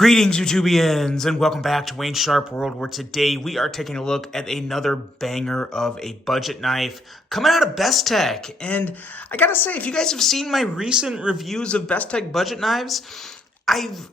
Greetings, YouTubians, and welcome back to Wayne Sharp World, where today we are taking a look at another banger of a budget knife coming out of Bestech. And I gotta say, if you guys have seen my recent reviews of Bestech budget knives, I've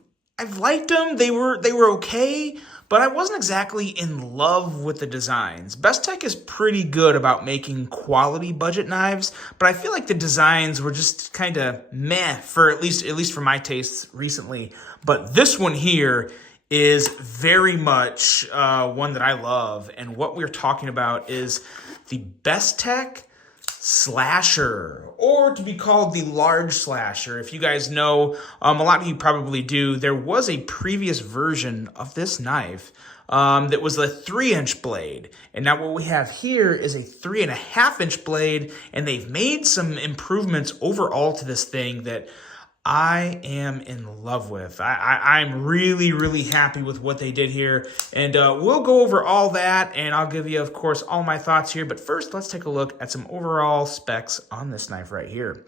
liked them. They were okay, but I wasn't exactly in love with the designs. Bestech is pretty good about making quality budget knives, but I feel like the designs were just kind of meh for at least for my tastes recently. But this one here is very much one that I love, and what we're talking about is the Bestech Slasher, or to be called the large slasher. If you guys know, a lot of you probably do, there was a previous version of this knife that was a 3-inch blade. And now what we have here is a 3.5-inch blade, and they've made some improvements overall to this thing that I am in love with. I'm really, really happy with what they did here. And we'll go over all that, and I'll give you, of course, all my thoughts here. But first, let's take a look at some overall specs on this knife right here.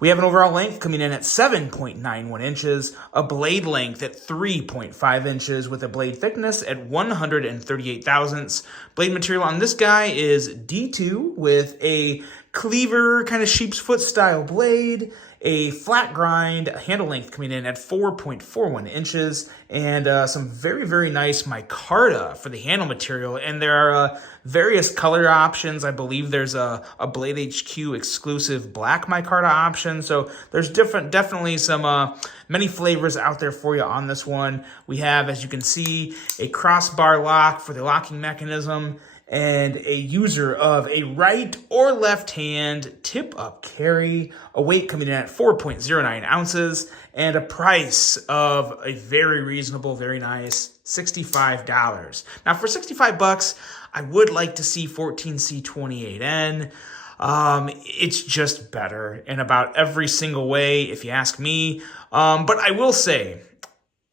We have an overall length coming in at 7.91 inches, a blade length at 3.5 inches with a blade thickness at 138 thousandths. Blade material on this guy is D2 with a cleaver kind of sheep's foot style blade, a flat grind, handle length coming in at 4.41 inches, and some very, very nice micarta for the handle material. And there are various color options. I believe there's a Blade HQ exclusive black micarta option. So there's definitely some many flavors out there for you on this one. We have, as you can see, a crossbar lock for the locking mechanism, and a user of a right or left hand tip up carry, a weight coming in at 4.09 ounces, and a price of a very reasonable, very nice $65. Now for $65, I would like to see 14C28N. It's just better in about every single way, if you ask me. But I will say,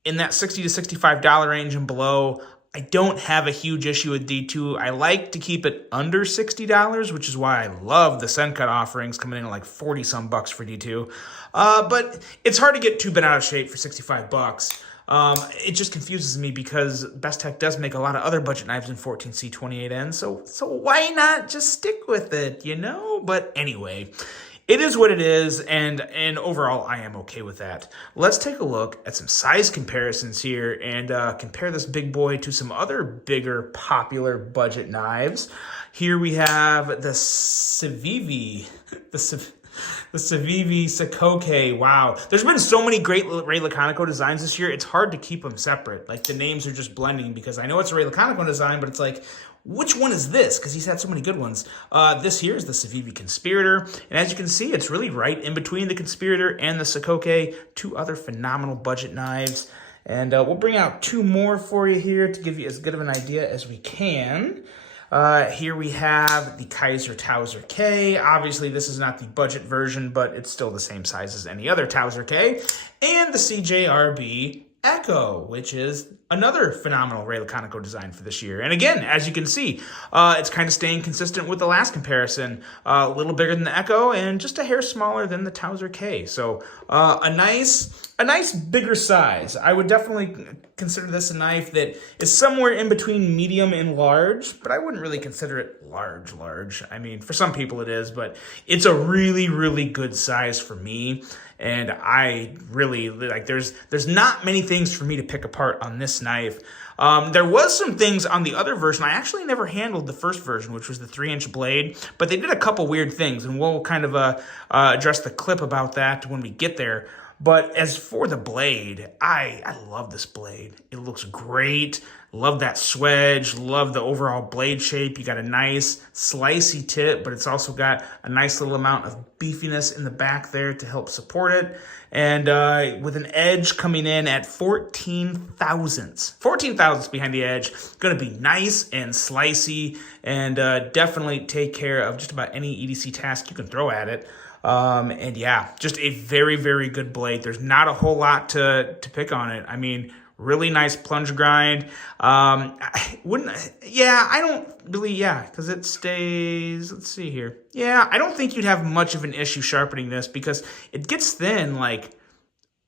in that $60 to $65 range and below, I don't have a huge issue with D2. I like to keep it under $60, which is why I love the Sencut offerings coming in at like 40 some bucks for D2. But it's hard to get too bent out of shape for 65 bucks. It just confuses me because Bestech does make a lot of other budget knives in 14C28N, so why not just stick with it, you know? But anyway, it is what it is, and overall, I am okay with that. Let's take a look at some size comparisons here and compare this big boy to some other bigger, popular budget knives. Here we have the Civivi, the Civivi Sakoke. Wow. There's been so many great Ray Laconico designs this year, it's hard to keep them separate. Like, the names are just blending because I know it's a Ray Laconico design, but it's like, which one is this? Because he's had so many good ones. This here is the Civivi Conspirator. And as you can see, it's really right in between the Conspirator and the Sakoke, two other phenomenal budget knives. And we'll bring out two more for you here to give you as good of an idea as we can. Here we have the Kaiser Towser K. Obviously, this is not the budget version, but it's still the same size as any other Towser K. And the CJRB Echo, which is another phenomenal Ray Laconico design for this year. And again, as you can see, it's kind of staying consistent with the last comparison. A little bigger than the Echo and just a hair smaller than the Towser K. So a nice bigger size. I would definitely consider this a knife that is somewhere in between medium and large, but I wouldn't really consider it large. I mean, for some people it is, but it's a really, really good size for me. And I really like, there's not many things for me to pick apart on this knife. There was some things on the other version. I actually never handled the first version, which was the 3-inch blade, but they did a couple weird things, and we'll kind of address the clip about that when we get there. But as for the blade, I love this blade. It looks great. Love that swedge. Love the overall blade shape. You got a nice slicey tip, but it's also got a nice little amount of beefiness in the back there to help support it. And with an edge coming in at 14 thousandths. 14 thousandths behind the edge. Going to be nice and slicey, and definitely take care of just about any EDC task you can throw at it. And yeah, just a very, very good blade. There's not a whole lot to pick on it. I mean, really nice plunge grind. I don't really, because it stays, let's see here. Yeah, I don't think you'd have much of an issue sharpening this because it gets thin like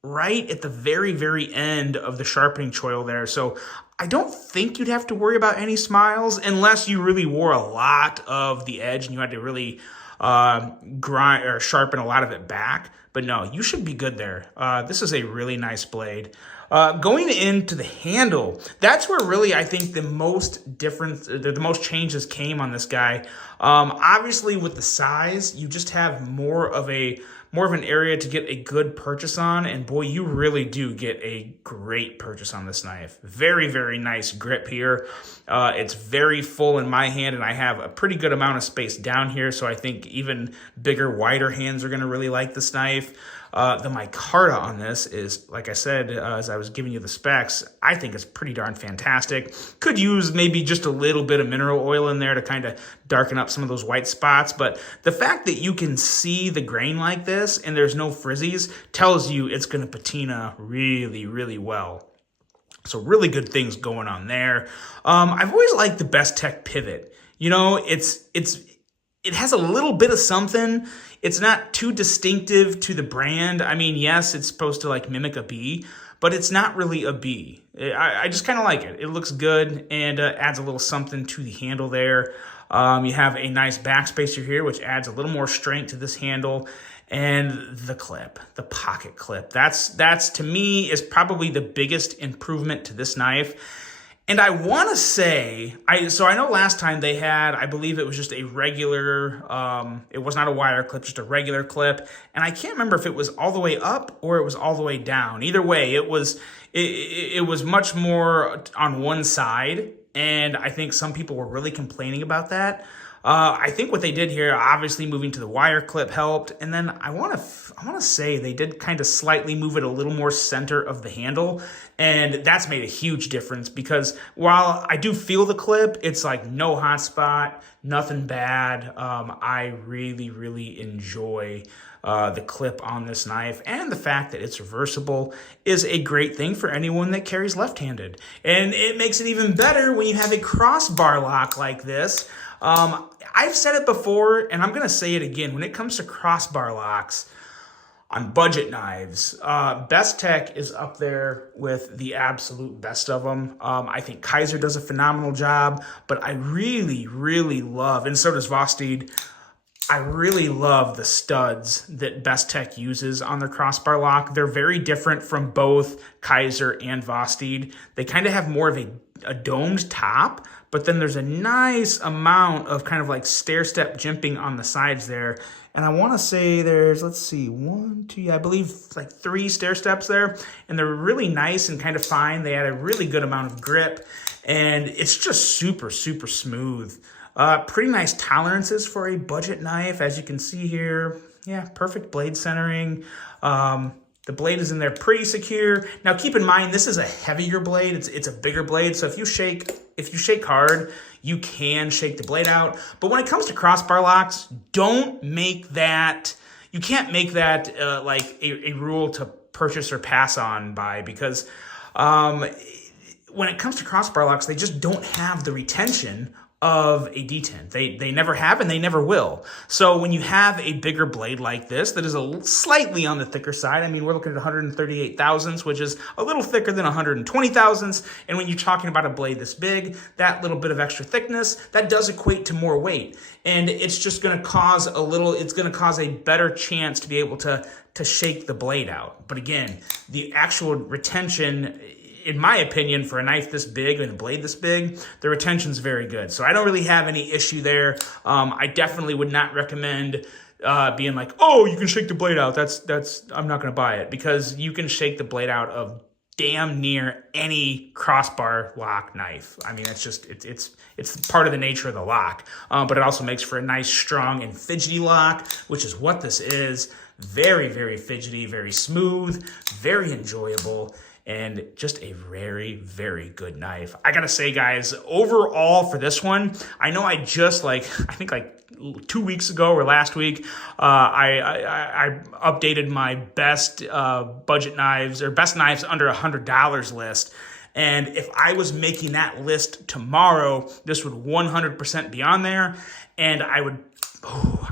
right at the very, very end of the sharpening choil there. So I don't think you'd have to worry about any smiles unless you really wore a lot of the edge and you had to really grind or sharpen a lot of it back. But no, you should be good there. This is a really nice blade. Going into the handle, that's where really I think the most difference, the most changes came on this guy. Obviously with the size, you just have more of an area to get a good purchase on, and boy, you really do get a great purchase on this knife. Very, very nice grip here. It's very full in my hand, and I have a pretty good amount of space down here, so I think even bigger, wider hands are going to really like this knife. The micarta on this is, like I said, as I was giving you the specs, I think it's pretty darn fantastic. Could use maybe just a little bit of mineral oil in there to kind of darken up some of those white spots, but the fact that you can see the grain like this and there's no frizzies tells you it's going to patina really, really well. So really good things going on there. I've always liked the Bestech pivot. You know, it has a little bit of something. It's not too distinctive to the brand. I mean, yes, it's supposed to like mimic a B, but it's not really a B. I just kind of like it. It looks good and adds a little something to the handle there. You have a nice backspacer here, which adds a little more strength to this handle. And the clip, the pocket clip, that's to me is probably the biggest improvement to this knife. And I want to say, so I know last time they had, I believe it was just a regular, it was not a wire clip, just a regular clip. And I can't remember if it was all the way up or it was all the way down. Either way, it was much more on one side. And I think some people were really complaining about that. I think what they did here, obviously moving to the wire clip helped. And then I want to say they did kind of slightly move it a little more center of the handle. And that's made a huge difference because while I do feel the clip, it's like no hot spot, nothing bad. I really, really enjoy the clip on this knife, and the fact that it's reversible is a great thing for anyone that carries left-handed. And it makes it even better when you have a crossbar lock like this. I've said it before, and I'm going to say it again. When it comes to crossbar locks on budget knives, Bestech is up there with the absolute best of them. I think Kaiser does a phenomenal job, but I really, really love, and so does Vosteed, I really love the studs that Bestech uses on their crossbar lock. They're very different from both Kaiser and Vosteed. They kind of have more of a domed top, but then there's a nice amount of kind of like stair-step jimping on the sides there. And I want to say there's, let's see, 1, 2, I believe like 3 stair steps there. And they're really nice and kind of fine. They add a really good amount of grip. And it's just super, super smooth. Pretty nice tolerances for a budget knife, as you can see here. Yeah, perfect blade centering. The blade is in there pretty secure. Now keep in mind, this is a heavier blade. It's a bigger blade. So if you shake hard, you can shake the blade out. But when it comes to crossbar locks, don't make that, you can't make that like a rule to purchase or pass on by, because when it comes to crossbar locks, they just don't have the retention of a detent. They never have and they never will. So when you have a bigger blade like this that is slightly on the thicker side, I mean, we're looking at 138 thousandths, which is a little thicker than 120 thousandths. And when you're talking about a blade this big, that little bit of extra thickness, that does equate to more weight. And it's just going to cause it's going to cause a better chance to be able to shake the blade out. But again, the actual retention, in my opinion, for a knife this big and a blade this big, the retention's very good. So I don't really have any issue there. I definitely would not recommend being like, oh, you can shake the blade out. I'm not going to buy it, because you can shake the blade out of damn near any crossbar lock knife. I mean, it's part of the nature of the lock, but it also makes for a nice, strong, and fidgety lock, which is what this is. Very, very fidgety, very smooth, very enjoyable, and just a very, very good knife. I gotta say, guys, overall for this one, I know I just I think 2 weeks ago or last week, I updated my best budget knives, or best knives under $100 list. And if I was making that list tomorrow, this would 100% be on there. And I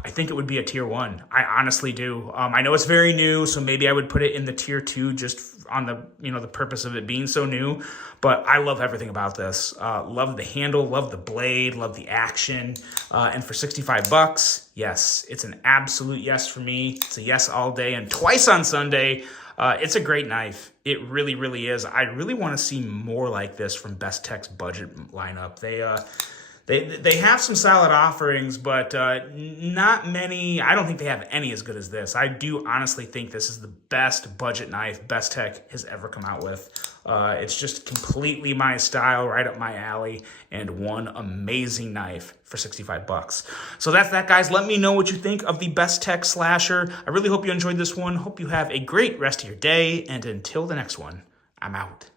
I think it would be a tier 1. I honestly do. I know it's very new, so maybe I would put it in the tier 2 just on the, the purpose of it being so new. But I love everything about this. Love the handle, love the blade, love the action. And for $65, yes, it's an absolute yes for me. It's a yes all day and twice on Sunday. It's a great knife. It really, really is. I really want to see more like this from Bestech's budget lineup. They have some solid offerings, but not many. I don't think they have any as good as this. I do honestly think this is the best budget knife Bestech has ever come out with. It's just completely my style, right up my alley, and one amazing knife for $65. So that's that, guys. Let me know what you think of the Bestech Slasher. I really hope you enjoyed this one. Hope you have a great rest of your day, and until the next one, I'm out.